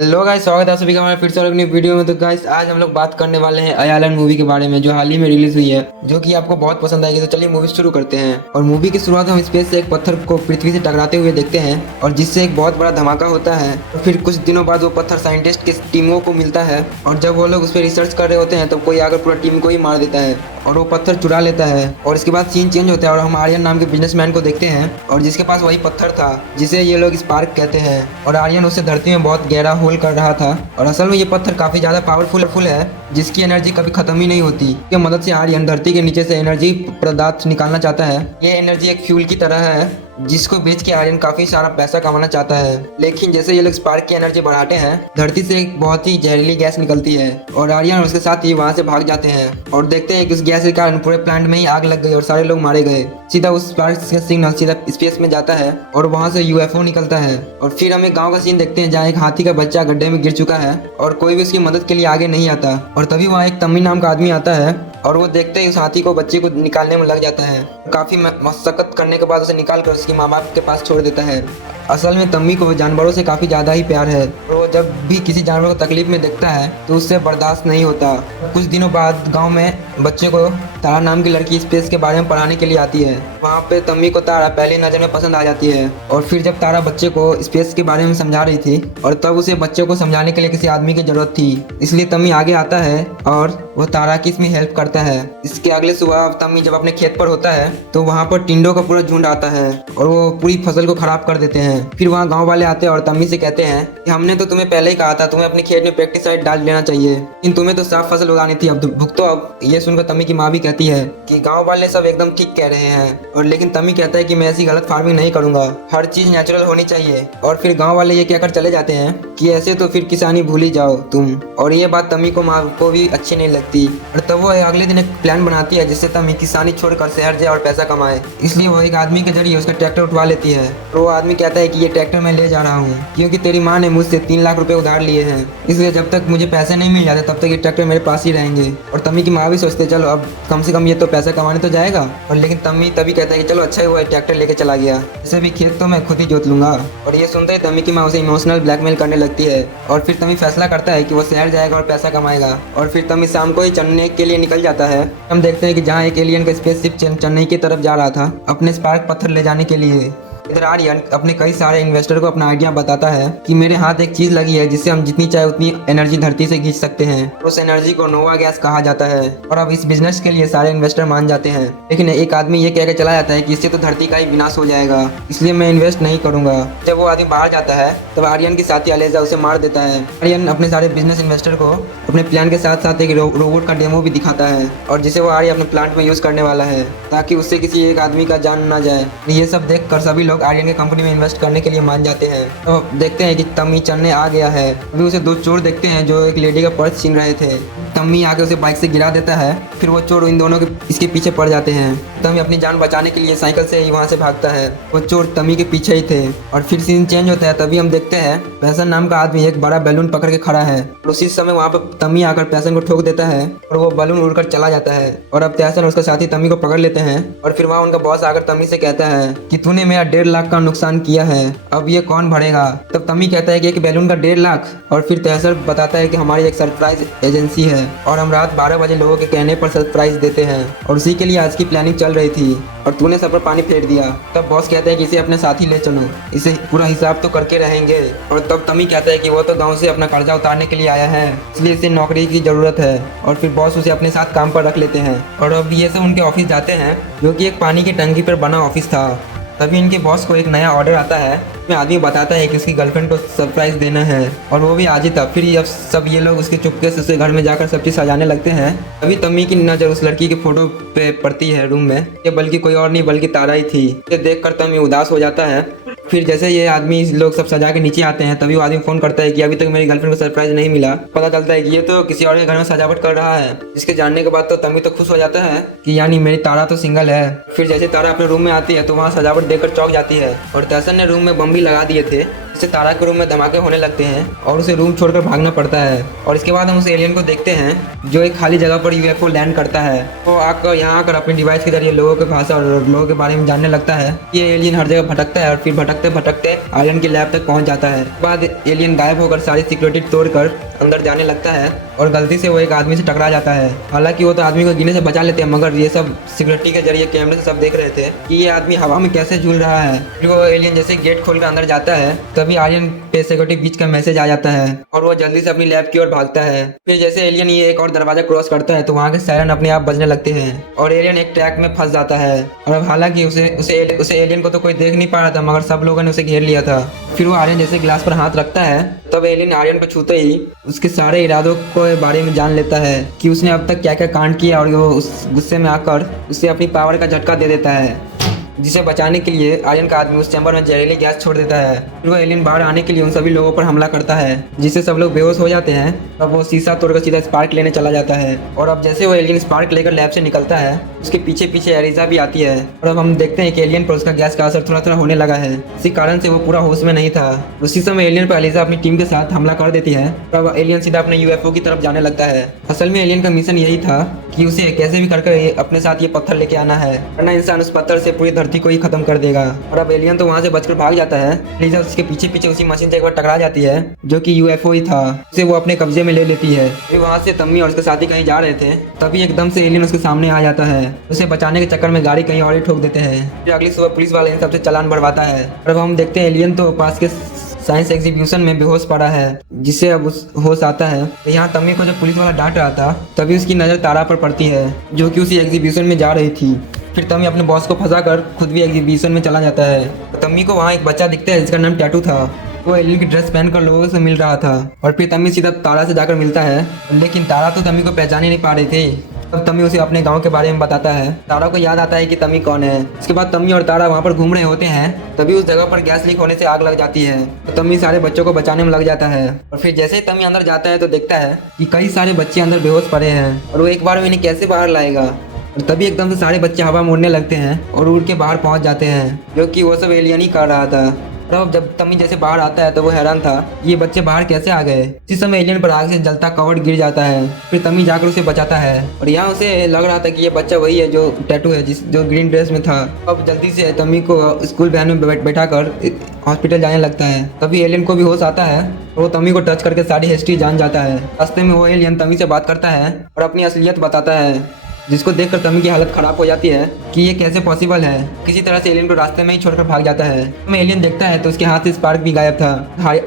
Hello guys, स्वागत है आप सभी का हमारे फिर से एक नई वीडियो में। तो गाइस आज हम लोग बात करने वाले हैं आयरलैंड मूवी के बारे में, जो हाल ही में रिलीज हुई है, जो कि आपको बहुत पसंद आएगी। तो चलिए मूवी शुरू करते हैं। और मूवी की शुरुआत हम स्पेस से एक पत्थर को पृथ्वी से टकराते हुए देखते हैं, और जिससे एक बहुत बड़ा धमाका होता है। और फिर कुछ दिनों बाद वो पत्थर साइंटिस्ट की टीमों को मिलता है, और जब वो लोग उस पर रिसर्च कर रहे होते हैं तो कोई आकर पूरा टीम को ही मार देता है और वो पत्थर चुरा लेता है। और इसके बाद सीन चेंज होता है और हम आर्यन नाम के बिजनेसमैन को देखते हैं, और जिसके पास वही पत्थर था जिसे ये लोग स्पार्क कहते हैं। और आर्यन उससे धरती में बहुत गहरा होल कर रहा था, और असल में ये पत्थर काफी ज्यादा पावरफुल है, जिसकी एनर्जी कभी खत्म ही नहीं होती। इसकी मदद से आर्यन धरती के नीचे से एनर्जी पदार्थ निकालना चाहता है। ये एनर्जी एक फ्यूल की तरह है, जिसको बेच के आर्यन काफी सारा पैसा कमाना चाहता है। लेकिन जैसे ये लोग स्पार्क की एनर्जी बढ़ाते हैं, धरती से एक बहुत ही जहरीली गैस निकलती है, और आर्यन और उसके साथ ही वहां से भाग जाते हैं। और देखते हैं कि उस गैस के कारण पूरे प्लांट में ही आग लग गई और सारे लोग मारे गए। सीधा उस स्पार्क का सिग्नल सीधा स्पेस में जाता है और वहां से यूएफओ निकलता है। और फिर हम एक गाँव का सीन देखते हैं, जहाँ एक हाथी का बच्चा गड्ढे में गिर चुका है और कोई भी उसकी मदद के लिए आगे नहीं आता। और तभी वहाँ एक तम्मी नाम का आदमी आता है, और वो देखते ही उस हाथी को बच्चे को निकालने में लग जाता है। काफी मशक्कत करने के बाद उसे निकाल कर उसकी माँ बाप के पास छोड़ देता है। असल में तम्मी को जानवरों से काफी ज्यादा ही प्यार है, और वो जब भी किसी जानवर को तकलीफ में देखता है तो उससे बर्दाश्त नहीं होता। कुछ दिनों बाद गांव में बच्चे को तारा नाम की लड़की स्पेस के बारे में पढ़ाने के लिए आती है। वहाँ पे तम्मी को तारा पहली नजर में पसंद आ जाती है, और फिर जब तारा बच्चे को स्पेस के बारे में समझा रही थी, और तब उसे बच्चे को समझाने के लिए किसी आदमी की जरूरत थी, इसलिए तम्मी आगे आता है और वो तारा की इसमें हेल्प करता है। इसके अगले सुबह तम्मी जब अपने खेत पर होता है तो वहाँ पर टिंडों का पूरा झुंड आता है, और वो पूरी फसल को खराब कर देते हैं। फिर वहाँ गाँव वाले आते हैं और तम्मी से कहते हैं कि हमने तो तुम्हें पहले ही कहा था, तुम्हें अपने खेत में पेस्टिसाइड डाल लेना चाहिए, लेकिन तुम्हें तो साफ फसल उगानी थी, अब भुगतो। अब ये सुनकर तम्मी की माँ भी कहती है कि गांव वाले सब एकदम ठीक कह रहे हैं, और लेकिन तम्मी कहता है कि मैं ऐसी गलत फार्मिंग नहीं करूंगा, हर चीज नेचुरल होनी चाहिए। और फिर गांव वाले ये कहकर चले जाते हैं कि ऐसे तो फिर किसानी भूल ही जाओ तुम। और ये बात तम्मी को माँ को भी अच्छी नहीं लगती, और तब वो अगले दिन एक प्लान बनाती है जिससे तम्मी किसानी छोड़कर शहर जाए और पैसा कमाए। इसलिए वो एक आदमी के जरिए उसका ट्रैक्टर उठवा लेती है, और वो आदमी कहता है कि ये ट्रैक्टर मैं ले जा रहा हूँ क्योंकि तेरी माँ ने मुझसे 3 लाख रुपए उधार लिए हैं, इसलिए जब तक मुझे पैसे नहीं मिल जाते तब तक ये ट्रैक्टर मेरे पास ही रहेंगे। और तम्मी की माँ भी सोचते चलो अब कम से कम ये तो पैसा कमाने तो जाएगा। और लेकिन तम्मी तभी कहता है कि चलो अच्छा हुआ ट्रैक्टर लेके चला गया, जैसे भी खेत तो मैं खुद ही जोत लूंगा। और ये सुनते ही तम्मी की माँ उसे इमोशनल ब्लैकमेल करने लगती है, और फिर तम्मी फैसला करता है कि वो शहर जाएगा और पैसा कमाएगा। और फिर तम्मी शाम को ही चेन्नई के लिए निकल जाता है। हम देखते हैं कि जहाँ एक एलियन का स्पेसशिप चेन्नई की तरफ जा रहा था अपने स्पार्क पत्थर ले जाने के लिए। इधर आर्यन अपने कई सारे इन्वेस्टर को अपना आइडिया बताता है कि मेरे हाथ एक चीज लगी है जिससे हम जितनी चाहे उतनी एनर्जी धरती से खींच सकते हैं। उस एनर्जी को नोवा गैस कहा जाता है, और अब इस बिजनेस के लिए सारे इन्वेस्टर मान जाते हैं। लेकिन एक आदमी ये कहकर चला जाता है कि इससे तो धरती का ही विनाश हो जाएगा, इसलिए मैं इन्वेस्ट नहीं करूंगा। जब वो आदमी बाहर जाता है तब आर्यन की साथी अलेजा उसे मार देता है। आर्यन अपने सारे बिजनेस इन्वेस्टर को अपने प्लान के साथ साथ एक रोबोट का डेमो भी दिखाता है, और जिसे वो आर्यन अपने प्लांट में यूज करने वाला है, ताकि उससे किसी एक आदमी का जान ना जाए। ये सब देखकर सभी लोग आर्यन की कंपनी में इन्वेस्ट करने के लिए मान जाते हैं। तो देखते हैं कि तम्मी चेन्नई आ गया है। अभी उसे 2 चोर देखते हैं जो एक लेडी का पर्स छीन रहे थे। तम्मी आके उसे बाइक से गिरा देता है, फिर वो चोर इन दोनों के इसके पीछे पड़ जाते हैं। तम्मी अपनी जान बचाने के लिए साइकिल से ही वहाँ से भागता है। वो चोर तम्मी के पीछे ही थे। और फिर सीन चेंज होता है, तभी हम देखते हैं पैसन नाम का आदमी एक बड़ा बैलून पकड़ के खड़ा है, और उसी समय वहाँ पर तम्मी आकर पैसन को ठोक देता है और वो बैलून उड़कर चला जाता है। और अब पैसन और उसका साथी तम्मी को पकड़ लेते हैं, और फिर वहाँ उनका बॉस आकर तम्मी से कहता है कि तूने मेरा 1.5 लाख का नुकसान किया है, अब ये कौन भरेगा। तब तम्मी कहता है कि एक बैलून का 1.5 लाख। और फिर तहसर बताता है कि हमारी एक सरप्राइज एजेंसी है, और हम रात 12 बजे लोगों के कहने पर सरप्राइज देते हैं, और उसी के लिए आज की प्लानिंग चल रही थी, और तूने सब पर पानी फेर दिया। तब बॉस कहता है कि इसे अपने साथ ही ले चलो, इसे पूरा हिसाब तो करके रहेंगे। और तब तम्मी कहता है कि वो तो गाँव से अपना कर्जा उतारने के लिए आया है, इसलिए इसे नौकरी की जरूरत है। और फिर बॉस उसे अपने साथ काम पर रख लेते हैं, और अब ये सब उनके ऑफिस जाते हैं, जो कि एक पानी की टंकी पर बना ऑफिस था। तभी इनके बॉस को एक नया ऑर्डर आता है। इसमें आदमी बताता है कि उसकी गर्लफ्रेंड को सरप्राइज देना है, और वो भी आज ही था। फिर अब सब ये लोग उसके चुपके से उसके घर में जाकर सब चीज़ सजाने लगते हैं। तभी तम्मी की नज़र उस लड़की के फोटो पे पड़ती है रूम में। ये बल्कि कोई और नहीं बल्कि तारा ही थी। ये देखकर तम्मी उदास हो जाता है। फिर जैसे ये आदमी लोग सब सजा के नीचे आते हैं, तभी वो आदमी फोन करता है कि अभी तक मेरी गर्लफ्रेंड को सरप्राइज नहीं मिला। पता चलता है कि ये तो किसी और के घर में सजावट कर रहा है। इसके जानने के बाद तो तम्मी तो खुश हो जाता है कि यानी मेरी तारा तो सिंगल है। फिर जैसे तारा अपने रूम में आती है तो वहाँ सजावट देखकर चौंक जाती है, और तहसन ने रूम में बम भी लगा दिए थे, इससे तारा के रूम में धमाके होने लगते हैं और उसे रूम छोड़कर भागना पड़ता है। और इसके बाद हम उस एलियन को देखते हैं जो एक खाली जगह पर यूएफओ लैंड करता है। वो आकर यहाँ आकर अपने डिवाइस के जरिए लोगों की भाषा और लोगों के बारे में जानने लगता है। ये एलियन हर जगह भटकता है और फिर भटकते भटकते आर्यन की लैब तक पहुंच जाता है। बाद एलियन गायब होकर सारी सिक्योरिटी तोड़कर अंदर जाने लगता है और गलती से वो एक आदमी से टकरा जाता है। हालांकि वो तो आदमी को गिरने से बचा लेते हैं, मगर ये सब सिक्योरिटी के जरिए कैमरे से सब देख रहे थे कि ये आदमी हवा में कैसे झूल रहा है। फिर वो एलियन जैसे गेट खोलकर अंदर जाता है तभी आर्यन पे सिक्योरिटी बीच का मैसेज आ जाता है और वो जल्दी से अपनी लैब की ओर भागता है। फिर जैसे एलियन ये एक और दरवाजा क्रॉस करता है तो वहाँ के सायरन अपने आप बजने लगते हैं और एलियन एक ट्रैक में फंस जाता है। और अब हालांकि उसे एलियन को तो कोई देख नहीं पा रहा था, मगर सब लोगों ने उसे घेर लिया था। फिर वो आर्यन जैसे ग्लास पर हाथ रखता है तब एलियन आर्यन को छूते ही उसके सारे इरादों के बारे में जान लेता है कि उसने अब तक क्या क्या कांड किया और वो उस गुस्से में आकर उसे अपनी पावर का झटका दे देता है, जिसे बचाने के लिए आर्यन का आदमी उस चैम्बर में जहरीली गैस छोड़ देता है। फिर वो एलियन बाहर आने के लिए उन सभी लोगों पर हमला करता है जिससे सब लोग बेहोश हो जाते हैं। तब वो शीशा तोड़कर सीधा स्पार्क लेने चला जाता है और अब जैसे वो एलियन स्पार्क लेकर लैब से निकलता है उसके पीछे पीछे एरिजा भी आती है और अब हम देखते हैं कि एलियन पर उसका गैस का असर थोड़ा थोड़ा होने लगा है। इसी कारण से वो पूरा होश में नहीं था। उसी समय एलियन पर एलिजा अपनी टीम के साथ हमला कर देती है। तब एलियन सीधा अपने यूएफओ की तरफ जाने लगता है। असल में एलियन का मिशन यही था कि उसे कैसे भी करके अपने साथ ये पत्थर लेके आना है, वरना इंसान उस पत्थर से पूरी धरती को ही खत्म कर देगा। और अब एलियन तो वहाँ से बचकर भाग जाता है। एलिजा उसके पीछे पीछे उसी मशीन से एक बार टकरा जाती है जो कि यूएफओ ही था। उसे वो अपने कब्जे में ले लेती है। फिर वहाँ से तम्मी और उसके साथी कहीं जा रहे थे तभी एकदम से एलियन उसके सामने आ जाता है। उसे बचाने के चक्कर में गाड़ी कहीं और ही ठोक देते हैं। फिर अगली सुबह पुलिस वाले इन सबसे चालान भरवाता है और अब हम देखते हैं एलियन तो पास के साइंस एग्जीबिशन में बेहोश पड़ा है, जिससे अब होश आता है। तो यहाँ तम्मी को जब पुलिस वाला डांट रहा था तभी उसकी नज़र तारा पर पड़ती है जो कि उसी एग्जीबिशन में जा रही थी। फिर तम्मी अपने बॉस को फंसाकर खुद भी एग्जीबिशन में चला जाता है। तो तम्मी को वहाँ एक बच्चा दिखता है जिसका नाम टैटू था। वो एलियन की ड्रेस पहनकर लोगों से मिल रहा था और फिर तम्मी सीधा तारा से जाकर मिलता है, लेकिन तारा तो तम्मी को पहचान ही नहीं पा रही थी। तब तम्मी उसे अपने गांव के बारे में बताता है। तारा को याद आता है कि तम्मी कौन है। इसके बाद तम्मी और तारा वहां पर घूम रहे होते हैं तभी उस जगह पर गैस लीक होने से आग लग जाती है। तो तम्मी सारे बच्चों को बचाने में लग जाता है और फिर जैसे ही तम्मी अंदर जाता है तो देखता है कि कई सारे बच्चे अंदर बेहोश पड़े हैं और वो एक बार में इन्हें कैसे बाहर लाएगा। और तभी एकदम से सारे बच्चे हवा में उड़ने लगते हैं और उड़ के बाहर पहुंच जाते हैं, जो कि वो सब एलियन ही कर रहा था। तब जब तम्मी जैसे बाहर आता है तो वो हैरान था ये बच्चे बाहर कैसे आ गए। इसी समय एलियन पर आग से जलता कवर गिर जाता है। फिर तम्मी जाकर उसे बचाता है और यहाँ उसे लग रहा था कि ये बच्चा वही है जो टैटू है जो ग्रीन ड्रेस में था। अब जल्दी से तम्मी को स्कूल वैन में बैठाकर हॉस्पिटल जाने लगता है। तभी एलियन को भी होश आता है और वो तम्मी को टच करके सारी हिस्ट्री जान जाता है। रास्ते में वो एलियन तम्मी से बात करता है और अपनी असलियत बताता है, जिसको देखकर तम्मी की हालत खराब हो जाती है कि ये कैसे पॉसिबल है। किसी तरह से एलियन को रास्ते में ही छोड़कर भाग जाता है। तो एलियन देखता है तो उसके हाथ से स्पार्क भी गायब था।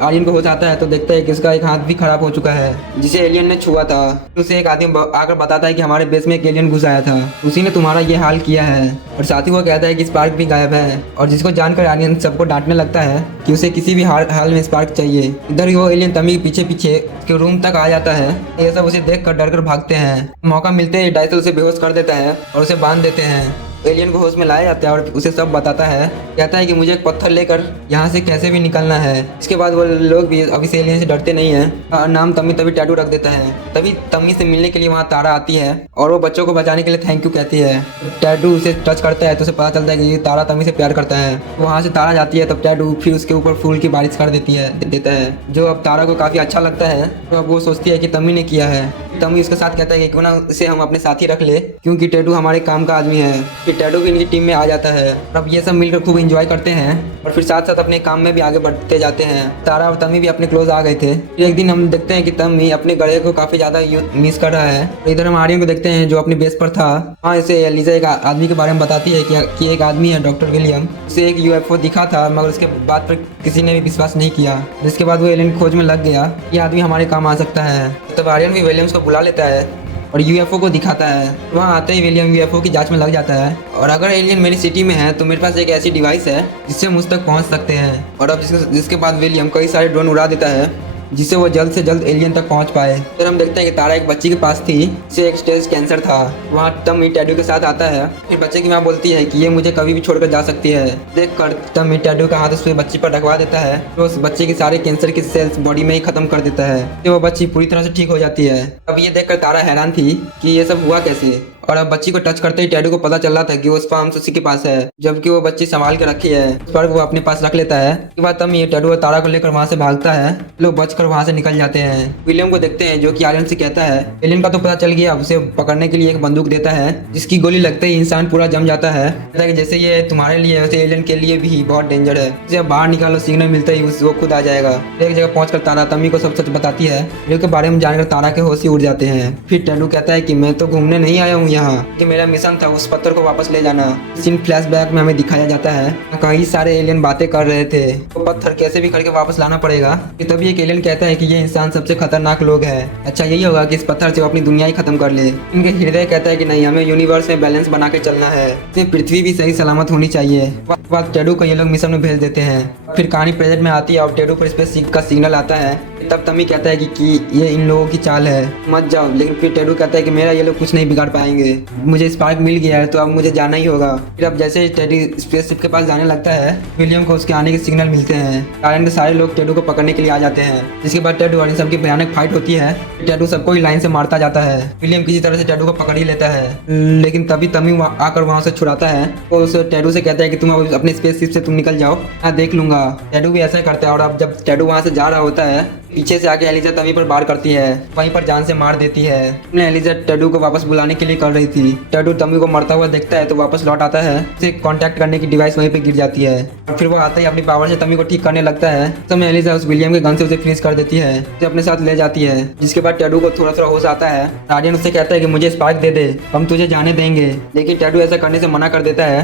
आर्यन को हो जाता है तो देखता है कि उसका एक हाथ भी खराब हो चुका है जिसे एलियन ने छुआ था। उसे एक आदमी आकर बताता है कि हमारे बेस में एक एलियन घुस आया था, उसी ने तुम्हारा ये हाल किया है। और साथ ही वो कहता है कि स्पार्क भी गायब है और जिसको जानकर आर्यन सबको डांटने लगता है कि उसे किसी भी हाल में स्पार्क चाहिए। इधर ही वो एलियन तम्मी के पीछे पीछे उसके रूम तक आ जाता है। ये सब उसे देखकर डरकर भागते हैं। मौका मिलते ही डाइसल उसे बेहोश कर देता है और उसे बांध देते हैं। एलियन को होश में लाया जाता है और उसे सब बताता है। कहता है कि मुझे एक पत्थर लेकर यहाँ से कैसे भी निकलना है। इसके बाद वो लोग भी अभी से एलियन से डरते नहीं है। नाम तम्मी तभी टैटू रख देता है। तभी तम्मी से मिलने के लिए वहाँ तारा आती है और वो बच्चों को बचाने के लिए थैंक यू कहती है। टैटू उसे टच करता है तो उसे पता चलता है कि ये तारा तम्मी से प्यार करता है। वहाँ से तारा जाती है तब टैटू फिर उसके ऊपर फूल की बारिश कर देता है, जो अब तारा को काफ़ी अच्छा लगता है। तो अब वो सोचती है कि तम्मी ने किया है। तम्मी उसके साथ कहता है कि क्यों ना इसे हम अपने साथ ही रख ले, क्योंकि टैटू हमारे काम का आदमी है। टैटू भी इनकी टीम में आ जाता है और अब ये सब मिलकर खूब एंजॉय करते हैं और फिर साथ साथ अपने काम में भी आगे बढ़ते जाते हैं। तारा और तम्मी भी अपने क्लोज आ गए थे। फिर एक दिन हम देखते हैं कि तम्मी अपने गले को काफी ज्यादा मिस कर रहा है। तो इधर हम आर्यन को देखते हैं जो अपने बेस पर था। हाँ, इसे एलिजा एक आदमी के बारे में बताती है कि एक आदमी है डॉक्टर विलियम, उसे एक यूएफओ दिखा था मगर उसके बात पर किसी ने भी विश्वास नहीं किया। जिसके बाद वो एलियन खोज में लग गया, ये आदमी हमारे काम आ सकता है। तब आर्यन भी विलियम्स को बुला लेता है और यूएफओ को दिखाता है। वहाँ आते ही विलियम यूएफओ की जांच में लग जाता है और अगर एलियन मेरी सिटी में है तो मेरे पास एक ऐसी डिवाइस है जिससे मुझ तक पहुँच सकते हैं। और अब जिसके बाद विलियम कई सारे ड्रोन उड़ा देता है जिससे वो जल्द से जल्द एलियन तक पहुंच पाए। फिर हम देखते हैं कि तारा एक बच्ची के पास थी जिसे एक स्टेज कैंसर था। वहाँ तम्मी टैटू के साथ आता है। फिर बच्चे की माँ बोलती है कि ये मुझे कभी भी छोड़कर जा सकती है। देखकर तम्मी टैटू का हाथ उस बच्ची पर रखवा देता है तो उस बच्चे के सारे कैंसर के सेल्स बॉडी में ही खत्म कर देता है। तो वो बच्ची पूरी तरह से ठीक हो जाती है। अब ये देखकर तारा हैरान थी कि ये सब हुआ कैसे। और अब बच्ची को टच करते ही टेडू को पता चल रहा था कि वो स्पर्म्स उसी के पास है, जबकि वो बच्ची संभाल के रखी है। स्पर्म वो अपने पास रख लेता है। उसके बाद तब ये टेडू और तारा को लेकर वहाँ से भागता है। लोग बचकर वहाँ से निकल जाते हैं। विलियम को देखते हैं जो कि आर्यन से कहता है, एलियन का तो पता चल गया, उसे पकड़ने के लिए एक बंदूक देता है जिसकी गोली लगते ही इंसान पूरा जम जाता है। कहता है कि जैसे ये तुम्हारे लिए वैसे एलियन के लिए भी बहुत डेंजर है, इसे बाहर निकालो, सिग्नल मिलता ही वो खुद आ जाएगा। एक जगह पहुंचकर तारा तमी को सब सच बताती है, जो के बारे में जानकर तारा के होश ही उड़ जाते हैं। फिर टेडू कहता है कि मैं तो घूमने नहीं आया हूँ यहाँ, कि मेरा मिशन था उस पत्थर को वापस ले जाना। सीन फ्लैशबैक में हमें दिखाया जाता है कई सारे एलियन बातें कर रहे थे, वो पत्थर कैसे भी करके वापस लाना पड़ेगा। कि तभी एक एलियन कहता है कि ये इंसान सबसे खतरनाक लोग है, अच्छा यही होगा कि इस पत्थर से वो अपनी दुनिया ही खत्म कर ले। इनके हृदय कहता है कि नहीं, हमें यूनिवर्स में बैलेंस बना के चलना है, सिर्फ पृथ्वी भी सही सलामत होनी चाहिए। बाद टेडू को ये लोग मिशन में भेज देते हैं। फिर कहानी प्रेजेंट में आती है और टेडू पर स्पेस का सिग्नल आता है। तब तमी कहता है कि ये इन लोगों की चाल है, मत जाओ। लेकिन फिर टेडू कहता है कि मेरा ये लोग कुछ नहीं बिगाड़ पाएंगे, मुझे स्पार्क मिल गया है तो अब मुझे जाना ही होगा। फिर अब जैसे टेडी स्पेसशिप के पास जाने लगता है, विलियम को उसके आने के सिग्नल मिलते हैं। कारण के सारे लोग टेडू को पकड़ने के लिए आ जाते हैं। जिसके बाद टेडू और इन सबकी भयानक फाइट होती है। टेडू सबको ही लाइन से मारता जाता है। विलियम किसी तरह से टेडू को पकड़ ही लेता है, लेकिन तभी तमी आकर वहाँ से छुड़ाता है। वो उस टेडू से कहता है कि तुम अब अपने स्पेसशिप से तुम निकल जाओ, मैं देख लूंगा। टेडू भी ऐसा ही करता है और अब जब टेडू वहाँ से जा रहा होता है, पीछे से आके एलिजा तमी पर वार करती है, वहीं पर जान से मार देती है। एलिजा टेडू को वापस बुलाने के लिए कर रही थी। टेडू तमी को मरता हुआ देखता है तो वापस लौट आता है। उसे कांटेक्ट करने की डिवाइस वहीं पे गिर जाती है और फिर वो आता ही अपनी पावर से तमी को ठीक करने लगता है। उस समय एलिजा उस विलियम के गन से उसे फिनिश कर देती है, उसे अपने साथ ले जाती है। जिसके बाद टेडू को थोड़ा थोड़ा होश आता है। आर्यन उससे कहता है कि मुझे स्पार्क दे दे, हम तुझे जाने देंगे, लेकिन टेडू ऐसा करने से मना कर देता है।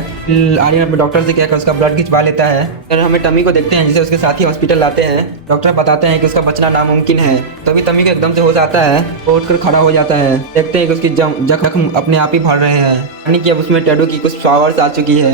आर्यन अपने डॉक्टर से कहकर उसका ब्लड खिंचवा लेता है। फिर हमें टमी को देखते हैं जिसे उसके साथी हॉस्पिटल लाते हैं। डॉक्टर बताते हैं कि उसका बचना नामुमकिन है। तभी तमी को एकदम से होश आता है, वो उठकर खड़ा हो जाता है। देखते हैं कि उसकी जख्म अपने आप ही भर रहे हैं, यानी कि अब उसमें टेडू की कुछ पावर्स आ चुकी है।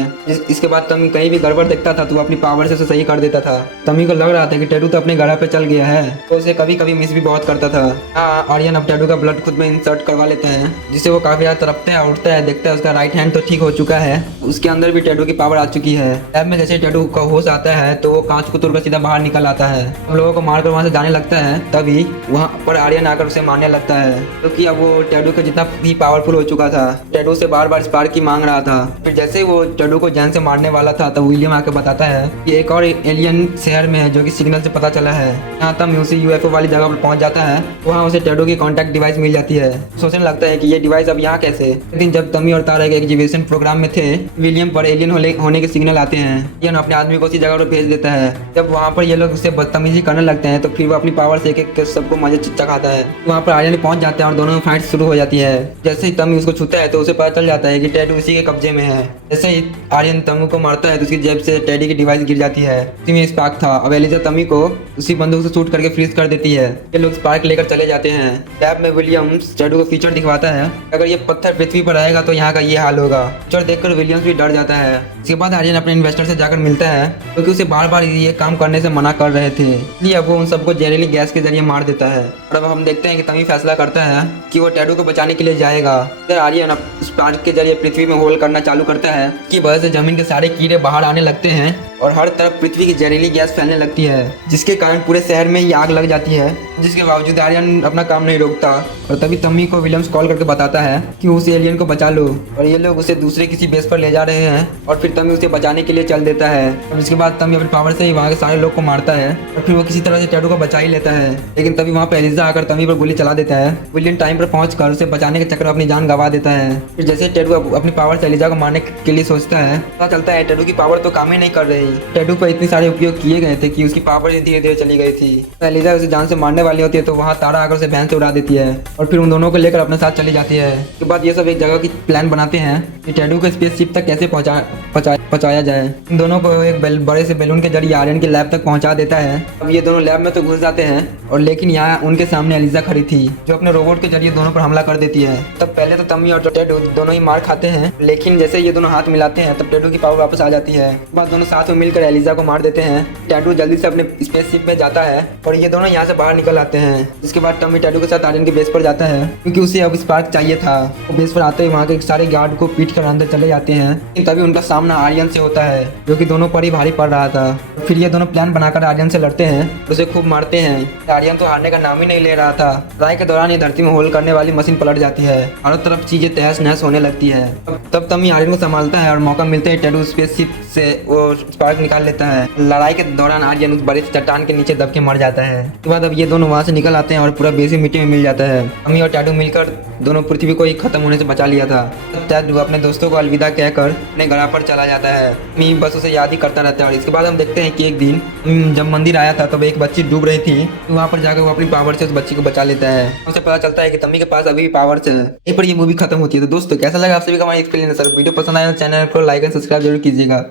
इसके बाद तमी कहीं भी गड़बड़ देखता था तो वो अपनी पावर से उसे सही कर देता था। तमी को लग रहा था कि टेडू तो अपने ग्रह पे चल गया है, तो उसे कभी कभी मिस भी बहुत करता था। आर्यन अब टेडू का ब्लड खुद में इंसर्ट करवा लेते हैं, जिससे वो काफी ज्यादा तड़पता है, उठता है, देखता है उसका राइट हैंड तो ठीक हो चुका है, उसके अंदर भी टेडू की पावर आ चुकी है। लैब में जैसे टेडू का होश आता है तो वो कांच को तोड़कर सीधा बाहर निकल आता है। हम लोगों को मारकर वहां से जाने लगता है। तभी वहाँ पर आर्यन आकर उसे मारने लगता है, क्योंकि अब वो टेडू का जितना भी पावरफुल हो चुका था। टेडू से बार बार स्पार्क की मांग रहा था। फिर जैसे वो टेडू को जान से मारने वाला था तब विलियम आकर बताता है कि एक और एलियन शहर में है जो कि सिग्नल से पता चला है। यहाँ तक उसे यूएफओ वाली जगह पर पहुंच जाता है, वहाँ उसे टेडू की कॉन्टैक्ट डिवाइस मिल जाती है। सोचने लगता है कि ये डिवाइस अब यहाँ कैसे। लेकिन जब तमी और तारा के एग्जीबिशन प्रोग्राम में थे, विलियम पर एलियन होने के सिग्नल आते हैं। एलियन अपने आदमी को उसी जगह पर भेज देता है। जब वहाँ पर ये लोग उससे बदतमीजी करने लगते हैं तो फिर वो अपनी पावर से एक सबको मजे चखाता है। वहाँ पर आर्यन पहुंच जाते हैं और दोनों में फाइट शुरू हो जाती है। जैसे ही तमी उसको छूता है तो उसे पता चल जाता है कि टेडू उसी के कब्जे में है। जैसे ही आर्यन तमी को मारता है तो उसकी जेब से टेडी की डिवाइस गिर जाती है, उसी में स्पार्क था। अब एलिजा तमी को उसी बंदूक से शूट करके फ्रीज कर देती है। ये लोग स्पार्क लेकर चले जाते हैं। लैब में विलियम्स टेडू को फीचर दिखवाता है, अगर ये पत्थर पृथ्वी पर आएगा तो यहाँ का ये हाल होगा। फीचर देखकर विलियम्स भी डर जाता है। इसके बाद आर्यन अपने इन्वेस्टर से जाकर मिलता है, क्योंकि उसे बार बार ये काम करने से मना कर रहे थे, इसलिए अब वो उन सबको जहरीली गैस के जरिए मार देता है। और अब हम देखते हैं कि तमी फैसला करता है कि वो टेडू को बचाने के लिए जाएगा। फिर आर्यन स्पार्क के जरिए पृथ्वी में होल करना चालू करता है, की वजह से जमीन के सारे कीड़े बाहर आने लगते हैं और हर तरफ पृथ्वी की जहरीली गैस फैलने लगती है, जिसके कारण पूरे शहर में ही आग लग जाती है। जिसके बावजूद आर्यन अपना काम नहीं रोकता और तभी तमी को विलियम्स कॉल करके बताता है कि उस एलियन को बचा लो, और ये लोग उसे दूसरे किसी बेस पर ले जा रहे हैं। और फिर तमी उसे बचाने के लिए चल देता है। और इसके बाद तमी अपनी पावर से ही वहाँ के सारे लोग को मारता है और फिर वो किसी तरह से टेडू को बचा ही लेता है। लेकिन तभी वहाँ पे एलिजा आकर तमी पर गोली चला देता है। विलियम टाइम पर पहुंचकर उसे बचाने के चक्कर में अपनी जान गंवा देता है। फिर जैसे टेडू अपनी पावर से एलिजा को मारने के लिए सोचता है, पता चलता है टेडू की पावर तो काम ही नहीं कर रही। टेडू पर इतने सारे उपयोग किए गए थे कि उसकी पावर धीरे धीरे चली गई थी। एलिजा उसे जान से मारने वाली होती है तो वहाँ तारा आकर उसे भैंस से उड़ा देती है और फिर उन दोनों को लेकर अपने साथ चली जाती है। उसके बाद ये सब एक जगह की प्लान बनाते हैं कि टेडू को स्पेसशिप तक कैसे पहुंचाया जाए। इन दोनों को एक बड़े से बैलून के जरिए आर्यन के लैब तक पहुंचा देता है। अब ये दोनों लैब में तो घुस जाते हैं और लेकिन यहाँ उनके सामने एलिजा खड़ी थी, जो अपने रोबोट के जरिए दोनों पर हमला कर देती है। तब पहले तो तमी और टेडू दोनों ही मार खाते हैं, लेकिन जैसे ये दोनों हाथ मिलाते हैं तब टेडू की पावर वापस आ जाती है। बाद दोनों साथ में मिलकर एलिजा को मार देते हैं। टेडू जल्दी से अपने स्पेसशिप में जाता है और ये दोनों यहाँ से बाहर निकल निकल आते हैं। इसके बाद टॉमी टैडू के साथ आर्यन के बेस पर जाता है क्योंकि उसे अब स्पार्क चाहिए था। वो बेस पर आते ही वहाँ के सारे गार्ड को पीट कर अंदर चले जाते हैं, लेकिन तभी उनका सामना आर्यन से होता है जो कि दोनों पर ही भारी पड़ रहा था। फिर ये दोनों प्लान बनाकर आर्यन से लड़ते हैं, उसे खूब मारते हैं। आर्यन तो हारने का नाम ही नहीं ले रहा था। लड़ाई के दौरान ये धरती में होल करने वाली मशीन पलट जाती है, हर तरफ चीजें तहस नहस होने लगती है। तब टॉमी आर्यन को संभालता है और मौका मिलते ही टैडू स्पेसशिप से वो स्पार्क निकाल लेता है। लड़ाई के दौरान आर्यन उस बड़े चट्टान के नीचे दब के मर जाता है। उसके बाद अब ये दोनों वहाँ से निकल आते हैं और पूरा बेस मिट्टी में मिल जाता है। टॉमी और टैडू मिलकर दोनों पृथ्वी को ही खत्म होने से बचा लिया था। टैडू अपने दोस्तों को अलविदा कहकर अपने ग्रह पर चला जाता है। टॉमी बस उसे याद ही करता रहता है। और इसके बाद हम देखते हैं कि एक दिन जब मंदिर आया था तब एक बच्ची डूब रही थी, तो वहाँ पर जाकर वो अपनी पावर से उस बच्ची को बचा लेता है। उसे पता चलता है कि टॉमी के पास अभी भी पावर्स है। यहीं पर ये मूवी खत्म होती है। तो दोस्तों कैसा लगा आप सभी का हमारा एक्सपीरियंस? सर वीडियो पसंद आया तो चैनल को लाइक एंड सब्सक्राइब जरूर कीजिएगा।